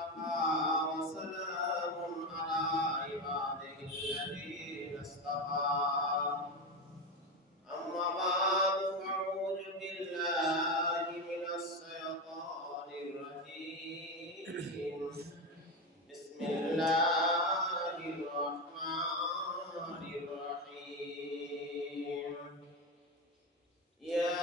وكفى وسلام على عباده الذين اصطفى أما بعد فأعوذ بالله من الشيطان الرجيم بسم الله الرحمن الرحيم يا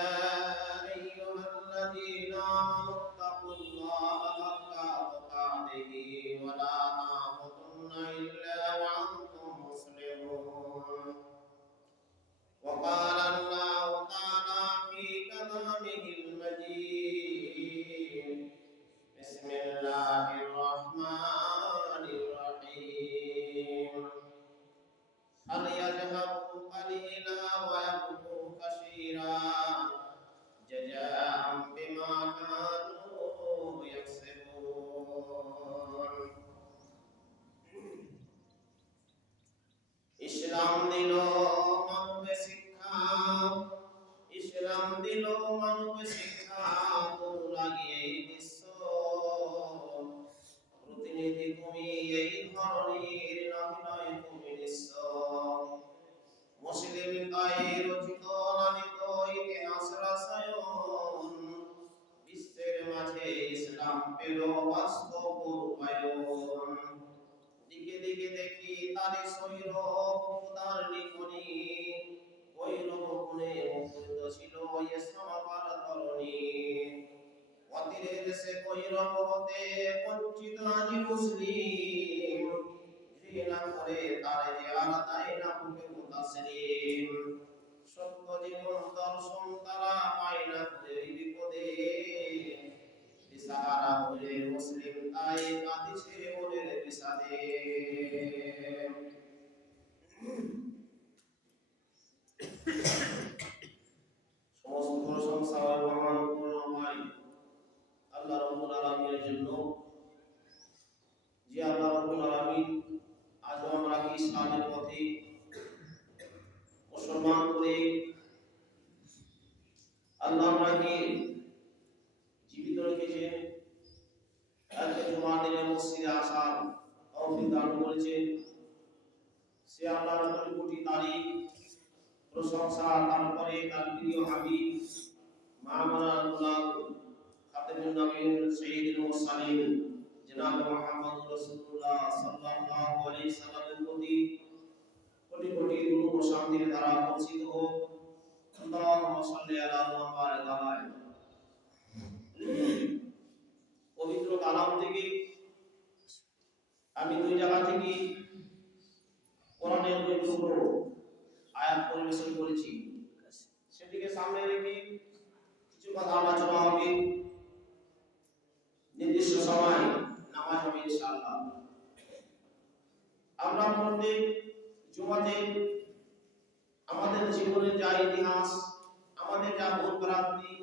أيها الذين آمنوا اتقوا الله حق تقاته ولا تموتن إلا وأنتم مسلمون وقال الله تعالى في كلامه المجيد بسم الله الرحمن الرحيم هل يذهبوا قليلا ويبقوا كثيرا جزاء بما كانوا يكسبون ইসলাম দিল মানবে শিক্ষা ইসলাম দিল মানবে শিক্ষা গরু লাগিয়ে বিশ্ব প্রতিনিধি তুমি এই ধরনের নয় তুমি নিঃস্ব মুসলিম তাই রচিত লালিত ইতিহাস রসায়ন বিশ্বের মাঝে ইসলাম পেল বাস্তব রূপায়ণ দিকে দিকে দেখি তারে শৈর খোদার লিখনি কৈরব গুণে মুক্ত ছিল ইসলামাবার ধরণী অতীতের দেশে কৈরব হতে বঞ্চিত আজি মুসলিম ঘৃণা করে তারে যে আলাদাই না বুকে মুতাসলিম সত্য জীবন দর্শন তারা পায় না এই বিপদে দিশাহারা হয়ে মুসলিম তাই কাঁদিছে মনের বিষাদে সমস্ত প্রশংসা ও মহান করুণাময় আল্লাহ রাব্বুল আলামিনের জন্য যে আল্লাহ রাব্বুল আলামিন আজ আমরা ইসলামের পথে মুসলমান করে আল্লাহ আমাকে জীবিত রেখেছেন আজকে জুমার দিনে মসজিদে আসার তৌফিক দান করেছেন সে আল্লাহর কোটি কোটি তারিফ প্রশংসা তারপরে তার প্রিয় হাবিব মাহমুদুল্লাহ খাতেমুন নবীন সাইয়্যিদুল মুরসালিন জনাব মুহাম্মদ রাসূলুল্লাহ সাল্লাল্লাহু আলাইহি সাল্লামের প্রতি কোটি কোটি দুরূদ ও শান্তির ধারা বর্ষিত হোক আল্লাহুম্মা সাল্লি আলা মুহাম্মাদ ওয়া আলা পবিত্র কালাম থেকে আমি দুই জায়গা থেকে কোরআনের দুই টুকরো আয়াত পরিবেশন করেছি সেটিকে সামনে রেখে কিছু কথা আলোচনা হবে নির্দিষ্ট সময় নামাজ হবে ইনশাআল্লাহ আমরা প্রত্যেক জুমাতে আমাদের জীবনের যা ইতিহাস আমাদের যা ভুল ভ্রান্তি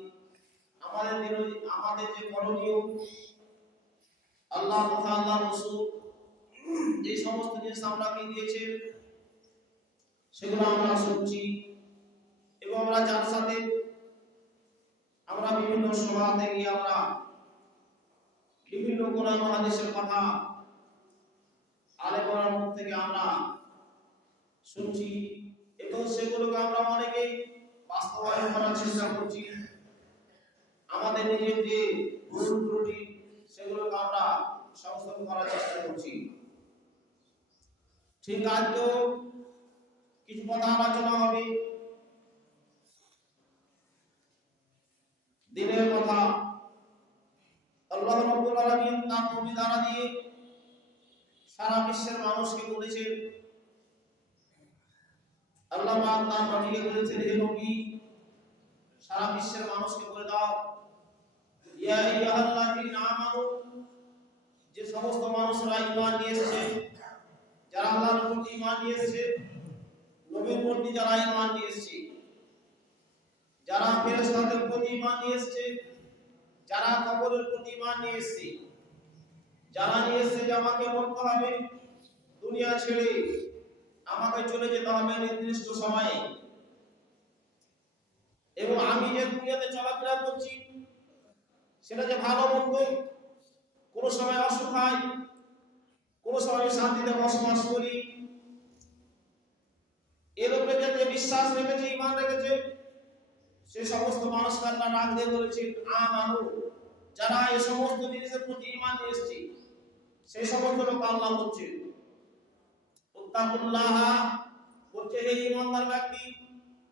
আমাদের যে করণীয় আল্লাহ তথা আল্লাহ রাসূল যে সমস্ত জিনিস আমাকে দিয়েছেন সেগুলো আমরা শুনছি এবং আমরা যার সাথে আমরা বিভিন্ন সভা থেকে আমরা বিভিন্ন কোরআন ও হাদিসের কথা আলেমদের মুখ থেকে আমরা শুনছি এবং সেগুলোকে আমরা অনেকেই বাস্তবায়ন করার চেষ্টা করছি আমাদের নিজের যে ভুল ত্রুটি সেগুলোকে আমরা সংশোধন করার চেষ্টা করছি ঠিক আজকেও কিছু কথা আলোচনা হবে দিনের কথা আল্লাহ রাব্বুল আলামিন তার নবী দ্বারা দিয়ে সারা বিশ্বের মানুষকে বলেছেন আল্লাহ পাক তার নবীকে বলেছেন হে নবী সারা বিশ্বের মানুষকে বলে দাও ইয়া আইয়ুহাল্লাযীনা আমানু যে সমস্ত মানুষরা ঈমান নিয়ে এসেছে যারা আল্লাহর প্রতি ঈমান নিয়ে এসেছে নবীর প্রতি যারা ঈমান নিয়ে এসেছে যারা ফেরেশতাদের প্রতি ঈমান নিয়ে এসেছে যারা কবরের প্রতি ঈমান নিয়ে এসেছে যারা নিয়ে এসেছে যে আমাকে মরতে হবে দুনিয়া ছেড়ে আমাকে চলে যেতে হবে নির্দিষ্ট সময়ে এবং আমি যে দুনিয়াতে চলাফেরা করছি সেটা যে ভালো মন্দ কোনো সময় অসুখ হয়, কোনো সময় শান্তিতে বসবাস করি। এর উপরে যে বিশ্বাস রেখেছে, ঈমান রেখেছে, সে সমস্ত মানুষকে আল্লাহ ডাক দিয়ে বলেছেন আমানু, যারা এই সমস্ত জিনিসের প্রতি ঈমান নিয়ে এসেছে সেই সমস্ত লোক আল্লাহ বলছে উত্তাকুল্লাহ, বলছে হে ঈমানদার ব্যক্তি,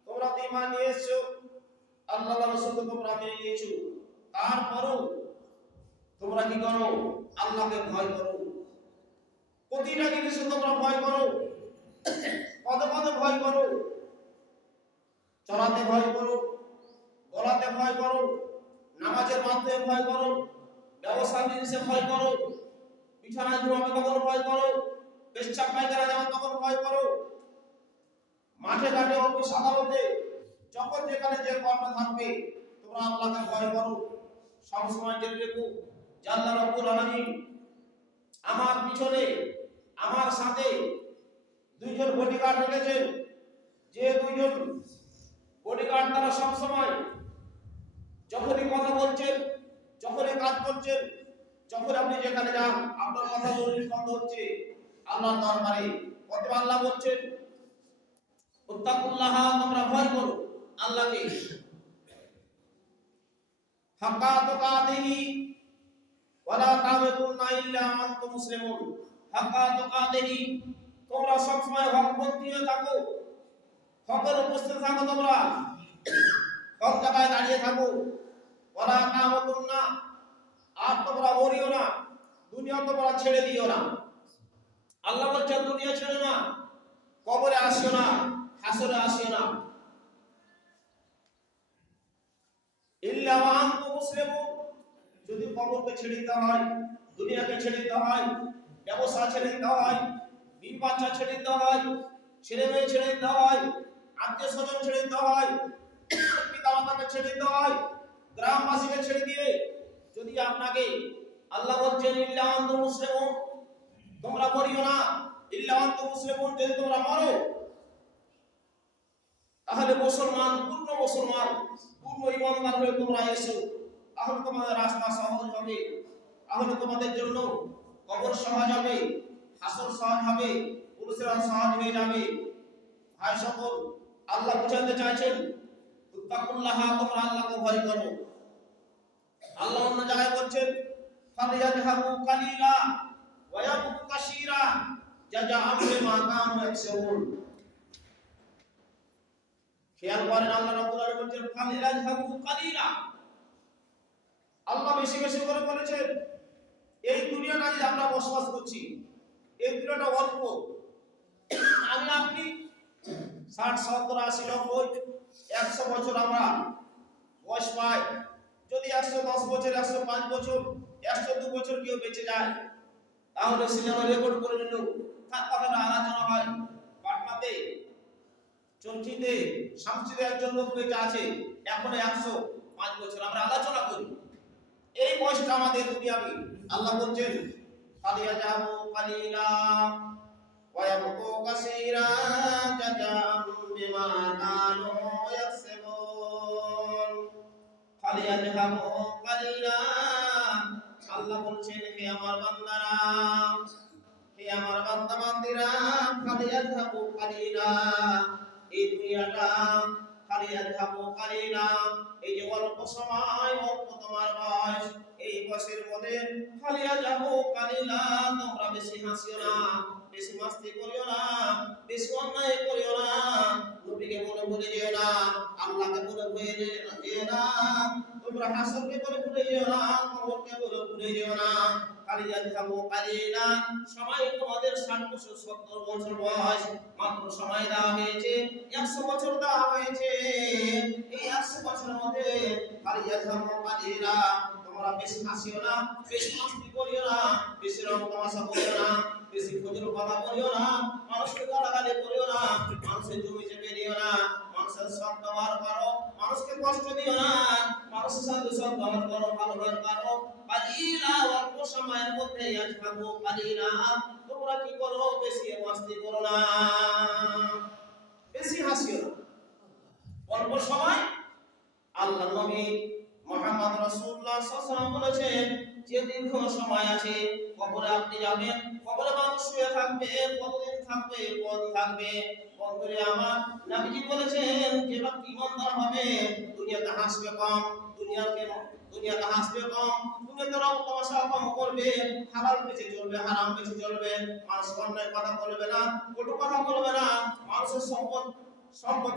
তোমরা তো ঈমান নিয়ে এসেছো, আল্লাহ রাসূলকে তোমরা মেনে নিয়েছো, তারপরও তোমরা কি করো? আল্লাহকে ভয় করো। প্রতিটা জিনিসে তোমরা ভয় করো, পদে পদে ভয় করো, চলাতে ভয় করো, বলাতে ভয় করো, নামাজের মাধ্যমে ভয় করো, ব্যবসা জিনিসে ভয় করো, বিছানায় ঘুমাবে তখন ভয় করো, পেশাব পায়খানা যাওয়া তখন ভয় করো, মাঠে ঘাটে অফিস আদালতে যখন যেখানে যে কর্ম থাকবে তোমরা আল্লাহকে ভয় করো। সবসময় জেনে রেখো যে আল্লাহ রাব্বুল আলামিন আমার পিছনে আমার সাথে দুইজন বডিগার্ড রেখেছেন, যে দুইজন বডিগার্ড তারা সবসময় যখনই কথা বলছেন, যখনই কাজ করছেন, যখন আপনি যেখানে যান আপনার কথা বন্ধ হচ্ছে আল্লাহর দরবারে। অতএব আল্লাহ বলছেন উত্তাকুল্লাহ, তোমরা ভয় করো আল্লাহকে, হাক্কা তুকাতিহি ওয়ালা তামুতুন্না ইল্লা আনতুম মুসলিমুন। হাক্কা তুকাতিহি, তোমরা সবসময় হকপন্থী হয়ে থাকো, হকের উপস্থিত থাকো, তোমরা হক জায়গায় দাঁড়িয়ে থাকো। ওয়ালা তামুতুন্না, আর তোমরা মরিও না, দুনিয়া তোমরা ছেড়ে দিও না। আল্লাহ বলছেন দুনিয়া ছেড়ে না, কবরে আসিও না, হাসরে আসিও না। ইল্লা আনতুম মুসলিমুন, যদি কবরকে ছেড়ে দিতে হয়, দুনিয়াকে ছেড়ে দিতে হয়, ব্যবসা ছেড়ে দিতে হয়, বিবি বাচ্চা ছেড়ে দিতে হয়, ছেলে মেয়ে ছেড়ে দিতে হয়, আত্মীয় স্বজন ছেড়ে দিতে হয়, পিতা মাতাকে ছেড়ে দিতে হয়, গ্রামবাসীকে ছেড়ে দিয়ে যদি আপনাকে আল্লাহ বলছেন ইল্লা আনতুম মুসলিমুন, তোমরা মরিও না, ইল্লা আনতুম মুসলিমুন, যদি তোমরা মরো তাহলে মুসলমান, পূর্ণ মুসলমান, পূর্ণ ঈমানদার হয়ে তোমরা এসো, তাহলে তোমাদের রাস্তা সহজ হবে, তাহলে তোমাদের জন্য কবর সহজ হবে, হাসর সহজ হবে, পুরুষেরা সহজ হয়ে যাবে। ভাই সকল, আল্লাহ বুঝাতে চাইছেন উত্তাকুল্লাহ, তোমরা আল্লাহকে ভয় করো। আল্লাহ অন্য জায়গায় বলছেন ফালিয়াযহাবু কালিলা ওয়া ইয়াবকু কাসীরা জাযাআম বিমা কানু ইয়াকসিবুন। খেয়াল করেন আল্লাহ রাব্বুল আলামিন বলছেন ফালিয়াযহাবু কালিলা, আল্লাহ বেশি বেশি করে বলেছেন এই দুনিয়াটা যে আমরা বসবাস করছি এই দুনিয়াটা অল্প। আমি আপনি 60 70 80 90 100 বছর আমরা বয়স পাই, যদি 110 বছর 105 বছর 102 বছর কেউ বেঁচে যায় তাহলে সিনেমা রেকর্ড করে নিল, তার কথাটা আলোচনা হয়। পাটনাতে চলচিতে শামসিতে একজন লোক বেঁচে আছে এখন 105 বছর, আমরা আলোচনা করি। এই বয়সটা আমাদের দুনিয়াবি। আল্লাহ বলছেন ফালিয়াযহাবু কালিলা ওয়া ইয়াবকু কাসীরা জাযাআম বিমা কানু ইয়াকসিবুন। ফালিয়াযহাবু কালিলা, আল্লাহ বলছেন হে আমার বান্দারা, হে আমার বান্দা বান্দিরা, ফালিয়াযহাবু কালিলা, এই দুনিয়াটা ফালিয়াযহাবু কালিলা, এই যে অল্প সময়, অল্প তোমার বয়স, এই বয়সের মধ্যে ফালিয়াযহাবু কালিলা, তোমরা বেশি হাসিও না, বেশি মাস্তি করিও না, বেশি অন্যায় করিও না, নবীকে বলে ভুলে যেও না, আল্লাহকে বলে ভুলে যেও না, তোমরা হাসরকে বলে ভুলে যেও না, কবরকে বলে ভুলে যেও না। ফালিয়াযহাবু কালিলা, সময় তোমাদের 60 বছর 70 বছর বয়স, মাত্র সময় দেওয়া হয়েছে 100 বছর দেওয়া হয়েছে। এই 100 বছরের মধ্যে ফালিয়াযহাবু কালিলা, তোমরা বেশি হাসিও না, বেশি মাস্তি করিও না, বেশি রং তামাশা করিও না, বেশি ফজল কথা বলিও না, মানুষকে গালাগালি করিও না, মানুষের জমি চেপে নিও না, মানুষের সৎ ব্যবহার করো, মানুষকে কষ্ট দিও না, মানুষের সাথে সৎ ব্যবহার করো, ভালো ব্যবহার করো। কালিলা, অল্প সময়ের মধ্যে ইয়াযহাবু কালিলা, তোমরা কি করো? বেশি মাস্তি করো না, বেশি হাসিও না, অল্প সময়। আল্লাহ নবী মুহাম্মদ রাসূলুল্লাহ সাল্লাল্লাহু আলাইহি ওয়াসাল্লাম বলেছেন যে দীর্ঘ সময় আছে, কবরে আপনি যাবেন, কবরে মানুষ শুয়ে থাকবে, কতদিন থাকবে, কতদিন থাকবে। বন্ধুরে আমার, নবীজি বলেছেন যে ব্যক্তি ইমানদার হবে দুনিয়াতে হাসবে কম, দুনিয়াতে হাসবে কম, দুনিয়াতে রং তামাশা কম করবে, হালাল বেঁচে চলবে, হারাম বেঁচে চলবে, মানুষ অন্যায় কথা বলবে না, কটু কথা বলবে না, মানুষের সম্পদ